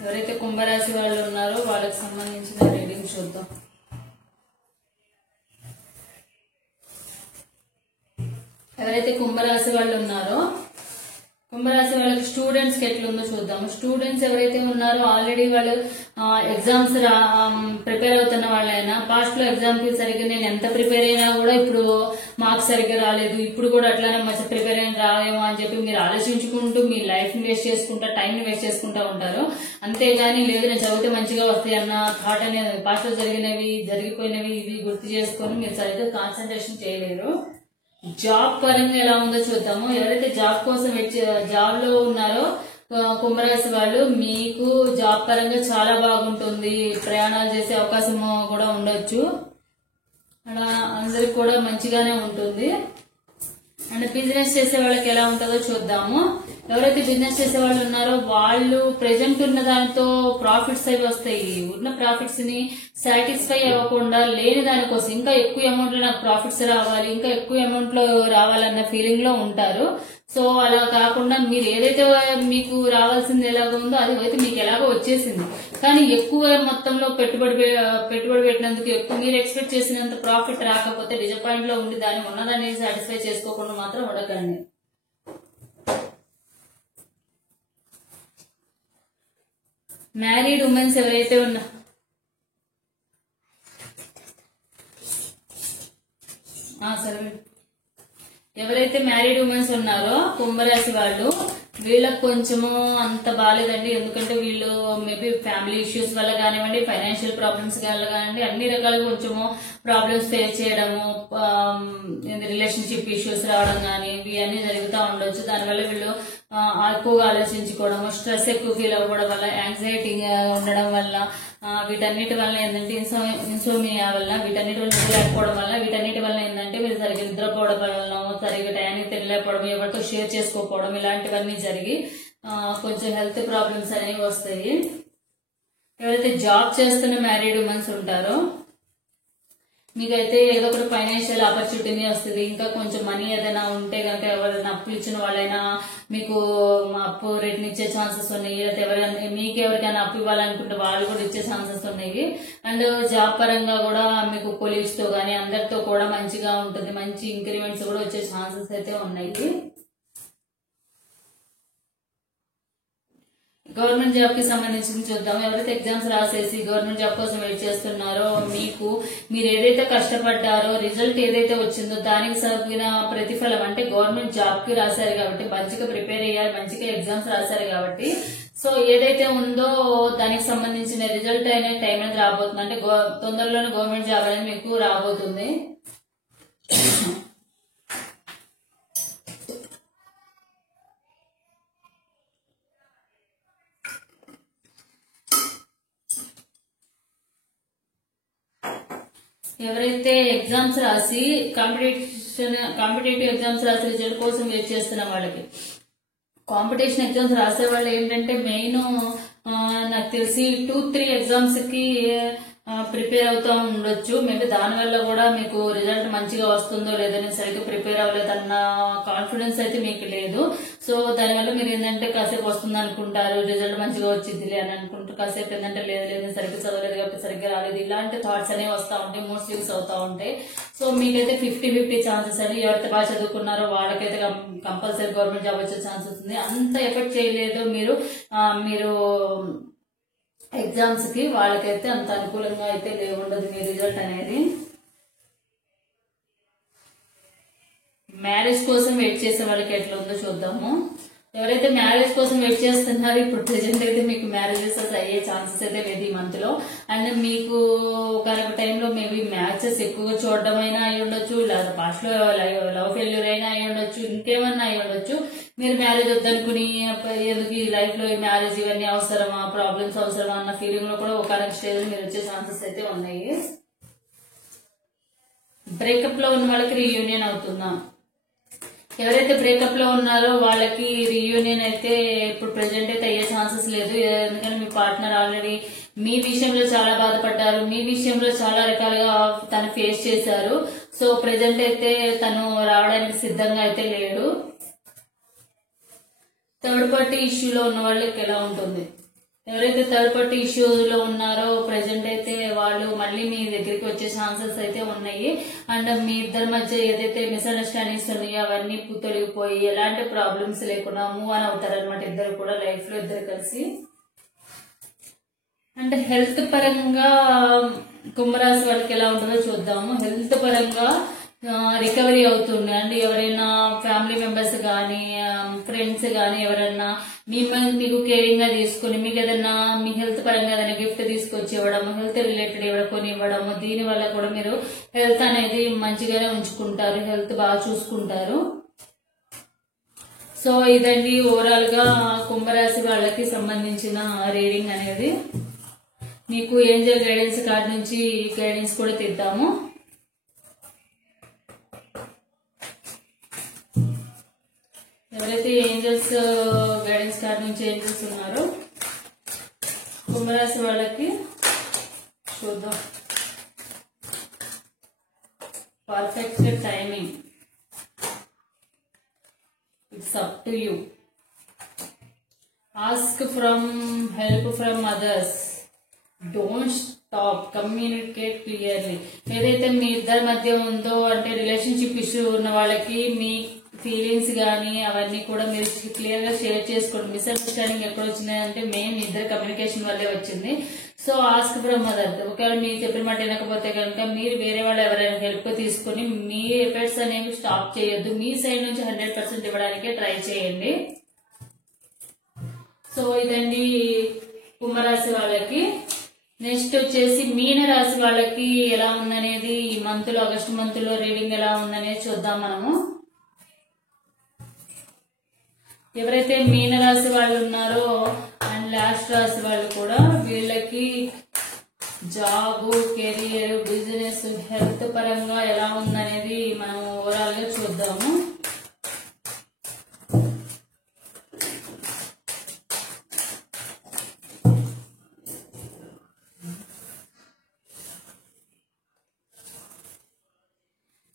ఎవరైతే కుంభరాశి వాళ్ళు ఉన్నారో వాళ్ళకి సంబంధించిన రీడింగ్ చూద్దాం. ఎవరైతే కుంభరాశి వాళ్ళు ఉన్నారో కుంభరాశి వాళ్ళకి స్టూడెంట్స్ కి ఎట్లుందో చూద్దాము. స్టూడెంట్స్ ఎవరైతే ఉన్నారో ఆల్రెడీ వాళ్ళు ఎగ్జామ్స్ ప్రిపేర్ అవుతున్న వాళ్ళైనా పాస్ట్ లో ఎగ్జామ్ కి సరిగ్గా నేను ఎంత ప్రిపేర్ అయినా కూడా ఇప్పుడు మార్క్స్ సరిగ్గా రాలేదు, ఇప్పుడు కూడా అట్లానే మంచి ప్రిపేర్ అయిన రావేమో అని చెప్పి మీరు ఆలోచించుకుంటూ మీ లైఫ్ ని వేస్ట్ చేసుకుంటా, టైం ని వేస్ట్ చేసుకుంటా ఉంటారు. అంతేగాని లేదు నేను చదివితే మంచిగా వస్తాయి అన్న థాట్ అనేది పాస్ట్ లో జరిగిపోయినవి ఇవి గుర్తు చేసుకొని మీరు సరిగ్గా కాన్సన్ట్రేషన్ చేయలేరు. జాబ్ పరంగా ఎలా ఉందో చూద్దాము. ఎవరైతే జాబ్ కోసం జాబ్ లో ఉన్నారో కుంభరాశి వాళ్ళు మీకు జాబ్ పరంగా చాలా బాగుంటుంది, ప్రయాణాలు చేసే అవకాశం కూడా ఉండొచ్చు, అలా అందరికి కూడా మంచిగానే ఉంటుంది. అండ్ బిజినెస్ చేసే వాళ్ళకి ఎలా ఉంటుందో చూద్దాము. ఎవరైతే బిజినెస్ చేసే వాళ్ళు ఉన్నారో వాళ్ళు ప్రెజెంట్ ఉన్న దానితో ప్రాఫిట్స్ అవి వస్తాయి. ఉన్న ప్రాఫిట్స్ ని సాటిస్ఫై అవ్వకుండా లేని దానికోసం ఇంకా ఎక్కువ అమౌంట్ లో నాకు ప్రాఫిట్స్ రావాలి, ఇంకా ఎక్కువ అమౌంట్ లో రావాలన్న ఫీలింగ్ లో ఉంటారు. సో అలా కాకుండా మీరు ఏదైతే మీకు రావాల్సింది ఎలాగో ఉందో అది అయితే మీకు ఎలాగో వచ్చేసింది, కానీ ఎక్కువ మొత్తంలో పెట్టుబడి పెట్టినందుకు ఎక్కువ మీరు ఎక్స్పెక్ట్ చేసినంత ప్రాఫిట్ రాకపోతే డిసప్పాయింట్ లో ఉండి దాన్ని ఉన్నదాన్ని సాటిస్ఫై చేసుకోకుండా మాత్రం ఉండకండి. మ్యారీడ్ ఉమెన్స్ ఎవరైతే ఎవరైతే మ్యారీడ్ ఉమెన్స్ ఉన్నారో కుంభరాశి వాళ్ళు వీళ్ళకి కొంచెము అంత బాగాలేదండి. ఎందుకంటే వీళ్ళు మేబీ ఫ్యామిలీ ఇష్యూస్ వల్ల కానివ్వండి, ఫైనాన్షియల్ ప్రాబ్లమ్స్ వల్ల కానివ్వండి, అన్ని రకాలుగా కొంచెము ప్రాబ్లమ్స్ ఫేస్ చేయడము, రిలేషన్షిప్ ఇష్యూస్ రావడం కానీ ఇవన్నీ జరుగుతూ ఉండొచ్చు. దానివల్ల వీళ్ళు ఎక్కువగా ఆలోచించుకోవడము, స్ట్రెస్ ఎక్కువ ఫీల్ అవ్వడం వల్ల, యాంగ్జైటీ ఉండడం వల్ల, వీటన్నిటి వల్ల ఏంటంటే ఇన్సోమియా వల్ల, వీటన్నిటి వల్ల నిద్రలేకపోవడం వల్ల, వీటన్నిటి వల్ల ఏంటంటే మీరు సరిగ్గా నిద్రపోవడం వల్ల, సరిగ్గా టయానికి తినలేకపోవడం, ఎవరితో షేర్ చేసుకోకపోవడం, ఇలాంటివన్నీ జరిగి కొంచెం హెల్త్ ప్రాబ్లమ్స్ అనేవి వస్తాయి. ఎవరైతే జాబ్ చేస్తున్న మ్యారీడ్ ఉమెన్స్ ఉంటారో మీకైతే ఏదో ఒకటి ఫైనాన్షియల్ ఆపర్చునిటీ వస్తుంది. ఇంకా కొంచెం మనీ ఏదైనా ఉంటే కనుక ఎవరైనా అప్పులు ఇచ్చిన వాళ్ళైనా మీకు అప్పు రేట్ని ఇచ్చే ఛాన్సెస్ ఉన్నాయి. లేకపోతే ఎవరైనా మీకు ఎవరికైనా అప్పు ఇవ్వాలనుకుంటే వాళ్ళు కూడా ఇచ్చే ఛాన్సెస్ ఉన్నాయి. అండ్ జాబ్ పరంగా కూడా మీకు కొలీగ్స్ తో కానీ అందరితో కూడా మంచిగా ఉంటుంది, మంచి ఇంక్రిమెంట్స్ కూడా వచ్చే ఛాన్సెస్ అయితే ఉన్నాయి. గవర్నమెంట్ జాబ్ కి సంబంధించి చూద్దాం. ఎవరైతే ఎగ్జామ్స్ రాసేసి గవర్నమెంట్ జాబ్ కోసం వెయిట్ చేస్తున్నారో మీరు ఏదైతే కష్టపడ్డారో రిజల్ట్ ఏదైతే వచ్చిందో దానికి సరిగిన ప్రతిఫలం అంటే గవర్నమెంట్ జాబ్ కి రాశారు కాబట్టి మంచిగా ప్రిపేర్ అయ్యారు, మంచిగా ఎగ్జామ్స్ రాశారు కాబట్టి సో ఏదైతే ఉందో దానికి సంబంధించిన రిజల్ట్ అనే టైం అనేది రాబోతుంది. అంటే తొందరలోనే గవర్నమెంట్ జాబ్ అనేది మీకు రాబోతుంది. ఎవరైతే ఎగ్జామ్స్ రాసి కాంపిటేటివ్ ఎగ్జామ్స్ రాసి రిజల్ట్ కోసం వెయిట్ చేస్తున్న వాళ్ళకి, కాంపిటీషన్ ఎగ్జామ్స్ రాసే వాళ్ళు ఏంటంటే మెయిన్ నాకు తెలిసి 2-3 ఎగ్జామ్స్ కి ప్రిపేర్ అవుతూ ఉండొచ్చు. మేబీ దానివల్ల కూడా మీకు రిజల్ట్ మంచిగా వస్తుందో లేదని సరిగ్గా ప్రిపేర్ అవ్వలేదన్న కాన్ఫిడెన్స్ అయితే మీకు లేదు. సో దానివల్ల మీరు ఏంటంటే కాసేపు వస్తుంది అనుకుంటారు, రిజల్ట్ మంచిగా వచ్చిందిలే అని అనుకుంటారు. కాసేపు ఏంటంటే లేదు సరిగ్గా చదవలేదు కాబట్టి సరిగ్గా రాలేదు, ఇలాంటి థాట్స్ అనేవి వస్తూ ఉంటాయి, మూడ్ స్వింగ్స్ అవుతూ ఉంటాయి. సో మీకైతే 50-50 ఛాన్సెస్ అని ఎవరైతే బాగా చదువుకున్నారో వాళ్ళకైతే కంపల్సరీ గవర్నమెంట్ జాబ్ వచ్చే ఛాన్సెస్ ఉంది. అంత ఎఫర్ట్ చేయలేదు మీరు ఎగ్జామ్స్ కి, వాళ్ళకైతే అంత అనుకూలంగా అయితే ఉండదు మీ రిజల్ట్ అనేది. మ్యారేజ్ కోసం వెయిట్ చేసే వాళ్ళకి ఎట్లా ఉందో చూద్దాము. ఎవరైతే మ్యారేజ్ కోసం వెయిట్ చేస్తున్నారో ఇప్పుడు ప్రెసెంట్ అయితే మీకు మ్యారేజెస్ అయ్యే ఛాన్సెస్ అయితే లేదు ఈ మంత్ లో. అండ్ మీకు ఒకనొక టైంలో మేబీ మ్యాచెస్ ఎక్కువగా చూడడం అయినా అయి ఉండొచ్చు, లేదా పాస్ట్ లో లవ్ ఫెయిల్యూర్ అయినా అయి ఉండొచ్చు, ఇంకేమన్నా అయి ఉండొచ్చు. మీరు మ్యారేజ్ వద్దనుకుని ఎందుకు ఈ లైఫ్ లో ఈ మ్యారేజ్ ఇవన్నీ అవసరమా, ప్రాబ్లమ్స్ అవసరమా అన్న ఫీలింగ్ లో కూడా ఒకనొక స్టేజ్ లో మీరు వచ్చే ఛాన్సెస్ అయితే ఉన్నాయి. బ్రేకప్ లో ఉన్న వాళ్ళకి రీయూనియన్ అవుతుందా? ఎవరైతే బ్రేకప్ లో ఉన్నారో వాళ్ళకి రీయూనియన్ అయితే ఇప్పుడు ప్రెసెంట్ అయితే అయ్యే ఛాన్సెస్ లేదు. ఎందుకంటే మీ పార్ట్నర్ ఆల్రెడీ మీ విషయంలో చాలా బాధపడ్డారు, మీ విషయంలో చాలా రకాలుగా తను ఫేస్ చేశారు. సో ప్రెసెంట్ అయితే తను రావడానికి సిద్ధంగా అయితే లేడు. థర్డ్ పార్టీ ఇష్యూలో ఉన్న వాళ్ళకి ఎలా ఉంటుంది? ఎవరైతే థర్డ్ పార్టీ ఇష్యూలో ఉన్నారో ప్రెసెంట్ అయితే వాళ్ళు మళ్ళీ మీ దగ్గరికి వచ్చే ఛాన్సెస్ అయితే ఉన్నాయి. అండ్ మీ ఇద్దరి మధ్య ఏదైతే మిస్అండర్స్టాండింగ్స్ ఉన్నాయో అవన్నీ తొలగిపోయి ఎలాంటి ప్రాబ్లమ్స్ లేకుండా మూవ్ ఆన్ అవుతారనమాట ఇద్దరు కూడా లైఫ్ లో ఇద్దరు కలిసి. అంటే హెల్త్ పరంగా కుంభరాశి వాళ్ళకి ఎలా ఉంటుందో చూద్దాము. హెల్త్ పరంగా రికవరీ అవుతుంది. అండ్ ఎవరైనా ఫ్యామిలీ మెంబర్స్ కానీ ఫ్రెండ్స్ కానీ ఎవరైనా మీకు కేరింగ్ గా తీసుకుని మీకు ఏదైనా మీ హెల్త్ పరంగా ఏదైనా గిఫ్ట్ తీసుకొచ్చి ఇవ్వడము, హెల్త్ రిలేటెడ్ కొని ఇవ్వడము, దీని వల్ల కూడా మీరు హెల్త్ అనేది మంచిగానే ఉంచుకుంటారు, హెల్త్ బాగా చూసుకుంటారు. సో ఇదండి ఓవరాల్ గా కుంభరాశి వాళ్ళకి సంబంధించిన రీడింగ్ అనేది. మీకు ఏంజల్ గైడెన్స్ కార్డ్ నుంచి గైడెన్స్ కూడా తీద్దాము. ఎవరైతే ఏంజల్స్ గైడెన్స్ కార్డ్ నుంచి ఏంజల్స్ ఉన్నారో కుంభరాశి వాళ్ళకి చూద్దాం. Perfect timing, it's up to you. Ask from help from others, don't stop, communicate clearly. ఏదైతే మీ ఇద్దరి మధ్య ఉందో అంటే రిలేషన్షిప్ ఇష్యూ ఉన్న వాళ్ళకి మీ ఫీలింగ్స్ కానీ అవన్నీ కూడా మీరు క్లియర్ గా షేర్ చేసుకోండి. మిస్అండర్స్టాండింగ్ ఎక్కడ వచ్చిందంటే మెయిన్ ఇద్దరు కమ్యూనికేషన్ వల్లే వచ్చింది. సో ఆస్క్ ఫ్రమ్ అదర్, ఒకవేళ మీరు చెప్పిన మాట వినకపోతే కనుక మీరు వేరే వాళ్ళు ఎవరైనా హెల్ప్ తీసుకుని మీ ఎఫర్ట్స్ అనేవి స్టాప్ చేయొద్దు. మీ సైడ్ నుంచి 100% ఇవ్వడానికే ట్రై చేయండి. సో ఇదండి కుంభరాశి వాళ్ళకి. నెక్స్ట్ వచ్చేసి మీన రాశి వాళ్ళకి ఎలా ఉందనేది ఈ మంత్ లో ఆగస్టు మంత్ లో రీడింగ్ ఎలా ఉందనేది చూద్దాం మనము. ఎవరైతే మీన రాశి వాళ్ళు ఉన్నారో అండ్ లాస్ట్ రాశి వాళ్ళు కూడా వీళ్ళకి జాబ్, కెరియర్, బిజినెస్, హెల్త్ పరంగా ఎలా ఉందనేది మనం ఓవరాల్ గా చూద్దాము.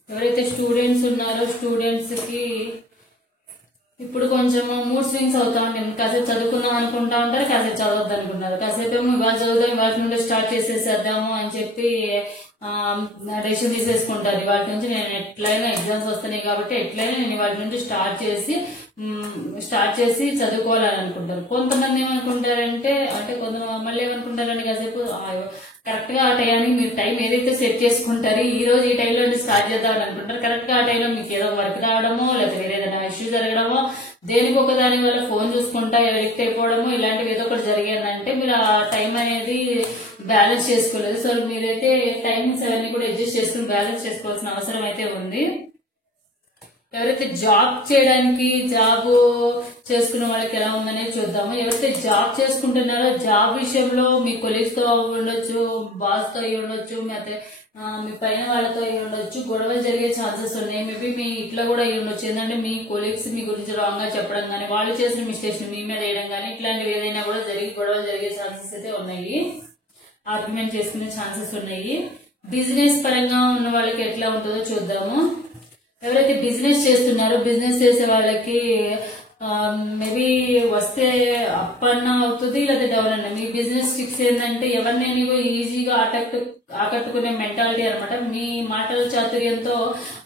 ఎవరైతే స్టూడెంట్స్ ఉన్నారో స్టూడెంట్స్ కి ఇప్పుడు కొంచెం మూడ్ స్వింగ్స్ అవుతా ఉంటాయి. కాసేపు చదువుకుందాం అనుకుంటా ఉంటారు, కాసేపు చదవద్దు అనుకుంటారు. కాసేపు ఏమో ఇవాళ చదువుదాం, వాటి నుండి స్టార్ట్ చేసేసేద్దాము అని చెప్పి డెసిషన్ తీసేసుకుంటారు. వాటి నుంచి నేను ఎట్లయినా ఎగ్జామ్స్ వస్తున్నాయి కాబట్టి ఎట్లయినా నేను వాటి నుంచి స్టార్ట్ చేసి చదువుకోవాలని అనుకుంటారు. కొంతమంది ఏమనుకుంటారంటే మళ్ళీ ఏమనుకుంటారంటే కాసేపు కరెక్ట్ గా ఆ టైంకి మీరు టైం ఏదైతే సెట్ చేసుకుంటారో ఈ రోజు ఈ టైంలో స్టార్ట్ చేద్దామని అనుకుంటారు. కరెక్ట్ గా ఆ టైంలో మీకు ఏదో వర్క్ రావడమో లేకపోతే వేరే ఏదైనా ఇష్యూ జరగడమో దేనికి ఒక దాని వల్ల ఫోన్ చూసుకుంటా ఎడిక్ట్ అయిపోవడము ఇలాంటివి ఏదో ఒకటి జరిగిందంటే మీరు ఆ టైం అనేది బ్యాలెన్స్ చేసుకోలేదు. సో మీరైతే టైమింగ్స్ అవన్నీ కూడా అడ్జస్ట్ చేసుకుని బ్యాలెన్స్ చేసుకోవాల్సిన అవసరం అయితే ఉంది. ఎవరైతే జాబ్ చేసుకున్న వాళ్ళకి ఎలా ఉందనేది చూద్దాము. ఎవరైతే జాబ్ చేసుకుంటున్నారో జాబ్ విషయంలో మీ కొలీగ్స్ తో ఉండొచ్చు, బాస్ తో అయ్యి ఉండొచ్చు, మీ పైన వాళ్ళతో అయ్యి ఉండొచ్చు, గొడవలు జరిగే ఛాన్సెస్ ఉన్నాయి. మేబీ మీ ఇట్లా కూడా అయ్యి ఉండొచ్చు. ఏంటంటే మీ కొలీగ్స్ మీ గురించి రాంగ్ గా చెప్పడం కానీ వాళ్ళు చేసిన మిస్టేక్స్ మీ మీద వేయడం కానీ ఇట్లాంటివి ఏదైనా కూడా గొడవలు జరిగే ఛాన్సెస్ అయితే ఉన్నాయి. ఆర్గ్యుమెంట్ చేసుకునే ఛాన్సెస్ ఉన్నాయి. బిజినెస్ పరంగా ఉన్న వాళ్ళకి ఎట్లా ఉంటుందో చూద్దాము. ఎవరైతే బిజినెస్ చేస్తున్నారో బిజినెస్ చేసే వాళ్ళకి మేబీ వస్తే అప్ అన్నా అవుతుంది లేదా డౌన్ అన్నా. మీ బిజినెస్ ఫిక్స్ ఏంటంటే ఎవరినైనా ఈజీగా ఆకట్టుకునే మెంటాలిటీ అనమాట. మీ మాటల చాతుర్యంతో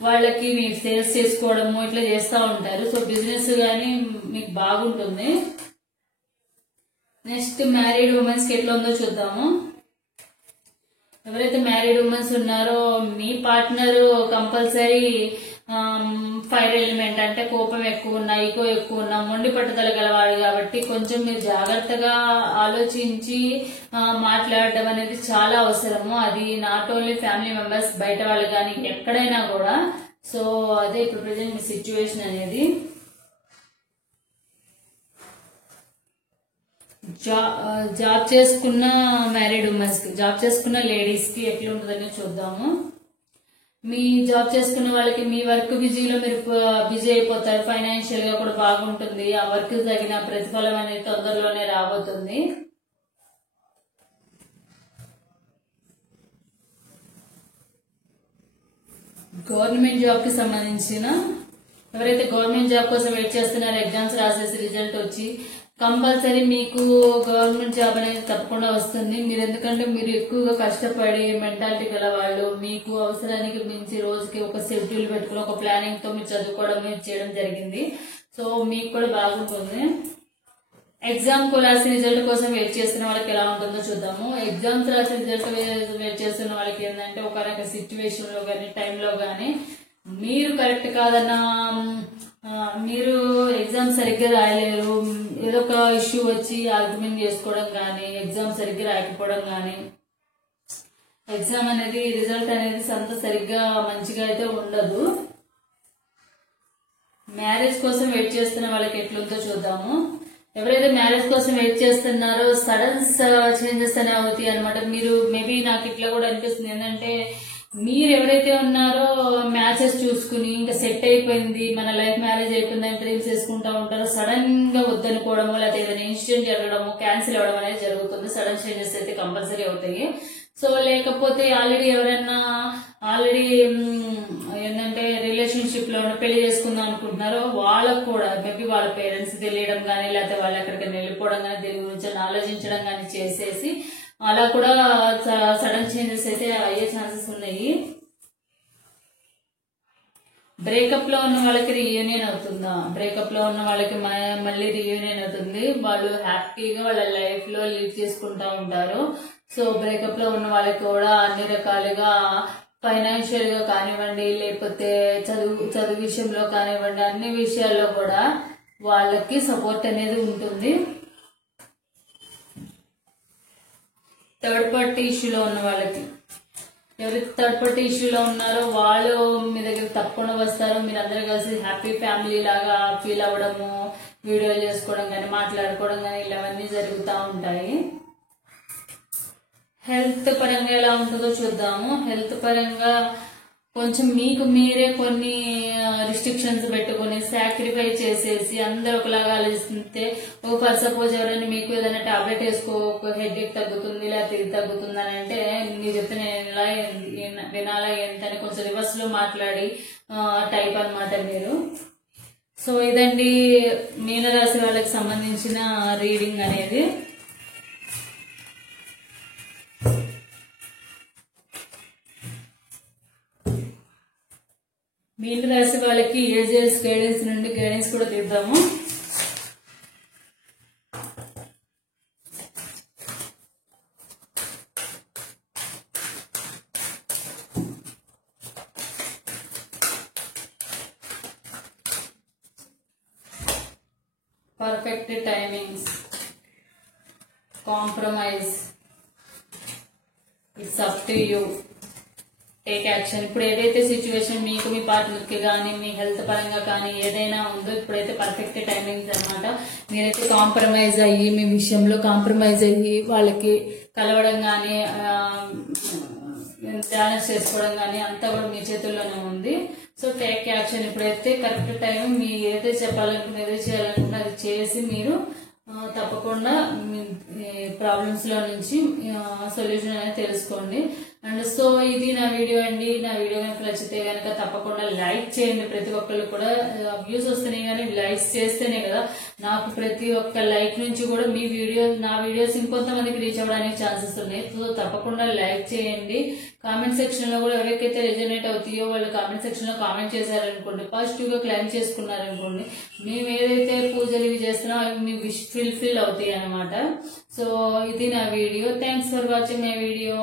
వాళ్ళకి మీ సేల్స్ చేసుకోవడము ఇట్లా చేస్తూ ఉంటారు. సో బిజినెస్ గానీ మీకు బాగుంటుంది. నెక్స్ట్ మ్యారీడ్ ఉమెన్స్ కి ఎట్లా ఉందో చూద్దాము. ఎవరైతే మ్యారీడ్ ఉమెన్స్ ఉన్నారో మీ పార్ట్నర్ కంపల్సరీ ఫైర్ ఎలిమెంట్ అంటే కోపం ఎక్కువ ఉన్నా, ఈగో ఎక్కువ ఉన్నా, మొండి పట్టుదల గలవాడు కాబట్టి కొంచెం మీరు జాగ్రత్తగా ఆలోచించి మాట్లాడడం అనేది చాలా అవసరము. అది నాట్ ఓన్లీ ఫ్యామిలీ మెంబర్స్, బయట వాళ్ళు కానీ ఎక్కడైనా కూడా. సో అదే ఇప్పుడు ప్రెజెంట్ మీ సిచ్యువేషన్ అనేది. జాబ్ చేసుకున్న మ్యారీడ్ ఉమెన్స్ కి, జాబ్ చేసుకున్న లేడీస్ కి ఎట్లా ఉంటుందని చూద్దాము. మీ జాబ్ చేసుకున్న వాళ్ళకి మీ వర్క్ బిజీలో మీరు బిజీ అయిపోతారు. ఫైనాన్షియల్ గా కూడా బాగుంటుంది. ఆ వర్క్ తగిన ప్రతిఫలం అనేది తొందరలోనే రాబోతుంది. గవర్నమెంట్ జాబ్ కి సంబంధించిన ఎవరైతే గవర్నమెంట్ జాబ్ కోసం వెయిట్ చేస్తున్నారో, ఎగ్జామ్స్ రాసేసి రిజల్ట్ వచ్చి కంపల్సరీ మీకు గవర్నమెంట్ జాబ్ అనేది తప్పకుండా వస్తుంది. మీరు ఎందుకంటే మీరు ఎక్కువగా కష్టపడి మెంటాలిటీ గల వాళ్ళు, మీకు అవసరానికి మించి రోజుకి ఒక షెడ్యూల్ పెట్టుకుని ఒక ప్లానింగ్ తో మీరు చదువుకోవడం చేయడం జరిగింది. సో మీకు కూడా బాగుంటుంది. ఎగ్జామ్ కు రాసి రిజల్ట్ కోసం వెయిట్ చేస్తున్న వాళ్ళకి ఎలా ఉంటుందో చూద్దాము. ఎగ్జామ్స్ రాసి రిజల్ట్ వెయిట్ చేస్తున్న వాళ్ళకి ఏంటంటే ఒక సిచ్యువేషన్ లో కానీ టైంలో కానీ మీరు కరెక్ట్ కాదన్నా, మీరు ఎగ్జామ్ సరిగ్గా రాయలేరు, ఏదో ఒక ఇష్యూ వచ్చి ఆర్గ్యుమెంట్ చేసుకోవడం కానీ, ఎగ్జామ్ సరిగ్గా రాయకపోవడం కానీ, ఎగ్జామ్ అనేది రిజల్ట్ అనేది అంత సరిగ్గా మంచిగా అయితే ఉండదు. మ్యారేజ్ కోసం వెయిట్ చేస్తున్న వాళ్ళకి ఎట్లుందో చూద్దాము. ఎవరైతే మ్యారేజ్ కోసం వెయిట్ చేస్తున్నారో సడన్ చేంజెస్ అనేవి అవుతాయి అనమాట. మీరు మేబీ నాకు ఇట్లా కూడా అనిపిస్తుంది ఏంటంటే, మీరు ఎవరైతే ఉన్నారో మ్యాచెస్ చూసుకుని ఇంకా సెట్ అయిపోయింది, మన లైఫ్ మ్యారేజ్ అయిపోయిందని డ్రీమ్స్ చేసుకుంటా ఉంటారో, సడన్ గా వద్దనుకోవడం లేకపోతే ఏదైనా ఇన్సిడెంట్ జరగడము, క్యాన్సిల్ అవ్వడం అనేది జరుగుతుంది. సడన్ చేంజెస్ అయితే కంపల్సరీ అవుతాయి. సో లేకపోతే ఆల్రెడీ ఎవరైనా ఏంటంటే రిలేషన్షిప్ లో పెళ్లి చేసుకుందాం అనుకుంటున్నారో వాళ్ళకు కూడా మేబీ వాళ్ళ పేరెంట్స్ తెలియడం కానీ, లేకపోతే వాళ్ళు ఎక్కడికైనా వెళ్ళిపోవడం కానీ, దీని గురించి ఆలోచించడం కానీ చేసేసి అలా కూడా సడన్ చేంజెస్ అయితే అయ్యే ఛాన్సెస్ ఉన్నాయి. బ్రేకప్ లో ఉన్న వాళ్ళకి రీయూనియన్ అవుతుందా? బ్రేకప్ లో ఉన్న వాళ్ళకి మళ్ళీ రీయూనియన్ అవుతుంది. వాళ్ళు హ్యాపీగా వాళ్ళ లైఫ్ లో లీడ్ చేసుకుంటా ఉంటారు. సో బ్రేకప్ లో ఉన్న వాళ్ళకి కూడా అన్ని రకాలుగా ఫైనాన్షియల్ గా కానివ్వండి, లేకపోతే చదువు విషయంలో కానివ్వండి, అన్ని విషయాల్లో కూడా వాళ్ళకి సపోర్ట్ అనేది ఉంటుంది. థర్డ్ పార్టీ ఇష్యూలో ఉన్న వాళ్ళకి, ఎవరైతే థర్డ్ పార్టీ ఇష్యూలో ఉన్నారో వాళ్ళు మీ దగ్గర తప్పకుండా వస్తారు. మీరు అందరూ కలిసి హ్యాపీ ఫ్యామిలీ లాగా ఫీల్ అవ్వడము, వీడియోలు చేసుకోవడం కానీ, మాట్లాడుకోవడం కానీ ఇలావన్నీ జరుగుతూ ఉంటాయి. హెల్త్ పరంగా ఎలా ఉంటుందో చూద్దాము. హెల్త్ పరంగా కొంచెం మీకు మీరే కొన్ని రిస్ట్రిక్షన్స్ పెట్టుకుని సాక్రిఫై చేసేసి అందరూ ఒకలాగా ఆలోచిస్తే, ఫర్ సపోజ్ ఎవరైనా మీకు ఏదైనా టాబ్లెట్ వేసుకో, హెడ్ ఏక్ తగ్గుతుంది లేకపోతే ఇది తగ్గుతుంది అని అంటే, మీరు చెప్తే నేను ఇలా వినాలా ఏంటని కొంచెం రివర్స్ లో మాట్లాడి టైప్ అనమాట మీరు. సో ఇదండి మీనరాశి వాళ్ళకి సంబంధించిన రీడింగ్ అనేది. మీన రాశి వాళ్ళకి ఏజెస్ గైడెన్స్ నుండి గైడెన్స్ కూడా తీద్దాము. Perfect timings, compromise, it's up to you, take action. ఇప్పుడు ఏదైతే సిచ్యువేషన్ మీకు మీ పార్ట్నర్ కి కానీ, మీ హెల్త్ పరంగా కానీ ఏదైనా ఉందో, ఇప్పుడైతే పర్ఫెక్ట్ టైమింగ్స్ అనమాట. మీరైతే కాంప్రమైజ్ అయ్యి, మీ విషయంలో కాంప్రమైజ్ అయ్యి వాళ్ళకి కలవడం కానీ, డాన్స్ చేసుకోవడం కానీ అంతా కూడా మీ చేతుల్లోనే ఉంది. So take action. ఇప్పుడైతే కరెక్ట్ టైం, మీ ఏదైతే చెప్పాలనుకున్న ఏదైతే చేయాలనుకున్న అది చేసి మీరు తప్పకుండా ప్రాబ్లమ్స్ లో నుంచి సొల్యూషన్ అనేది తెలుసుకోండి. అండ్ సో ఇది నా వీడియో అండి. నా వీడియో కనుక నచ్చితే కనుక తప్పకుండా లైక్ చేయండి. ప్రతి ఒక్కళ్ళు కూడా వ్యూస్ వస్తున్నాయి కానీ లైక్స్ చేస్తేనే కదా నాకు ప్రతి ఒక్క లైక్ నుంచి కూడా నా వీడియోస్ ఇంకొంతమందికి రీచ్ అవ్వడానికి ఛాన్సెస్ ఉన్నాయి. సో తప్పకుండా లైక్ చేయండి. కామెంట్ సెక్షన్ లో కూడా ఎవరికైతే రెజనేట్ అవుతాయో వాళ్ళు కామెంట్ సెక్షన్ లో కామెంట్ చేశారనుకోండి, పాజిటివ్ గా క్లైమ్ చేసుకున్నారనుకోండి, మేము ఏదైతే పూజలు ఇవి చేస్తున్నామో అవి మీ విష్ ఫుల్ఫిల్ అవుతాయి అనమాట. సో ఇది నా video. Thanks for watching my video.